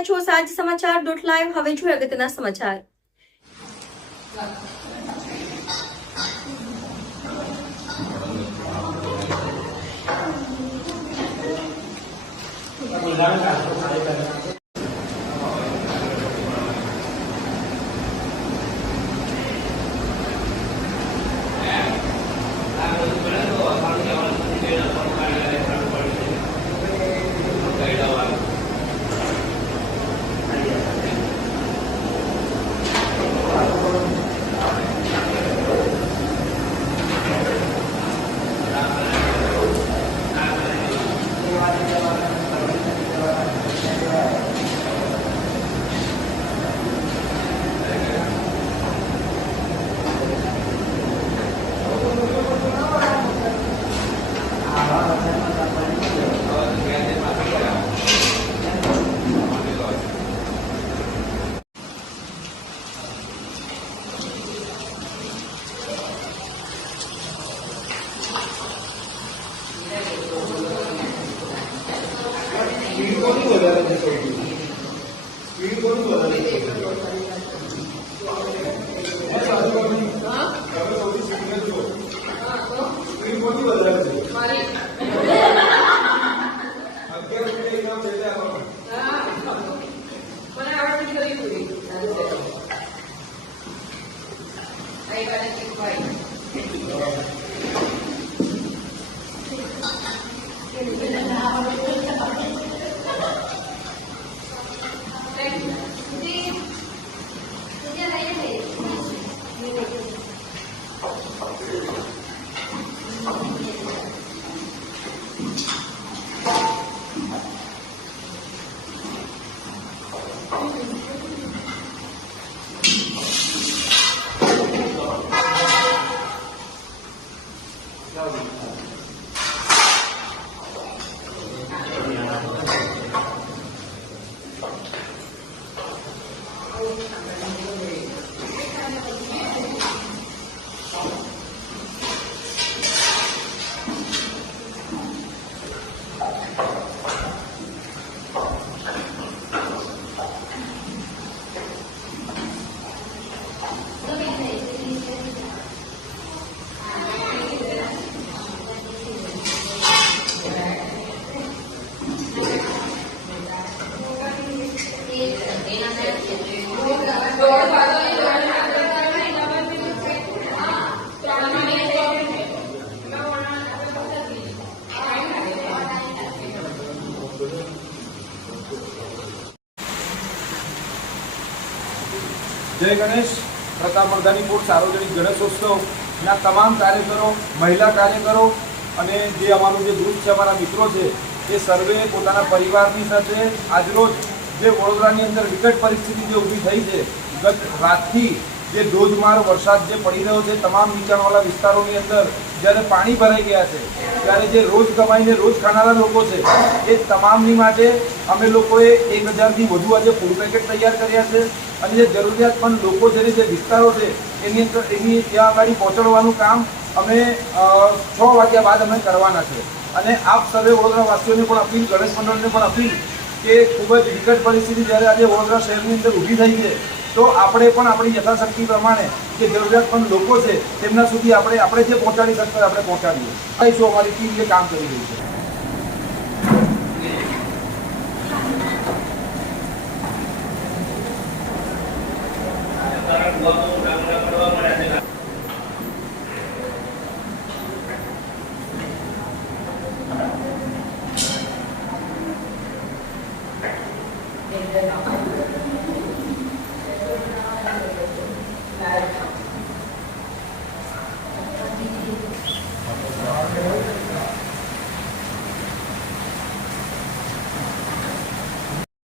રહ્યા છો સાંજ સમાચાર .live। હવે જોઈએ અગત્યના સમાચાર। जय गणेश। प्रताप मर्दानीपुर सार्वजनिक गणेशोत्सवના તમામ કાર્યકરો, મહિલા કાર્યકરો અને જે અમારું જે ગ્રુપ છે, અમારા મિત્રો છે, એ સર્વે પોતાના પરિવારની સાથે આજરોજ જે વડોદરાની અંદર વિકટ પરિસ્થિતિ જે ઊભી થઈ છે, ગત રાતથી જે ધોધમાર વરસાદ જે પડી રહ્યો છે, તમામ નીચાણવાળા વિસ્તારોની અંદર જ્યારે પાણી ભરાઈ ગયા છે, ત્યારે જે રોજ કમાઈને રોજ ખાનારા લોકો છે, એ તમામની માટે અમે લોકોએ 1000થી વધુ આજે ફૂડ પેકેટ તૈયાર કર્યા છે અને જે જરૂરિયાતમંદ લોકો છે, જે વિસ્તારો છે, એની અંદર એની ત્યાં આગળ પહોંચાડવાનું કામ અમે 6 વાગ્યા બાદ અમે કરવાના છે। અને આપ સર્વે વડોદરાવાસીઓને પણ અપીલ, ગણેશ મંડળને પણ અપીલ કે ખૂબ જ વિકટ પરિસ્થિતિ જ્યારે આજે વડોદરા શહેરની અંદર ઊભી થઈ છે, તો આપણે પણ આપણી યથાશક્તિ પ્રમાણે જે જરૂરિયાતમંદ લોકો છે તેમના સુધી આપણે જે પહોંચાડી શકતા આપણે પહોંચાડીએ। અહીં અમારી ટીમ જે કામ કરી રહી છે।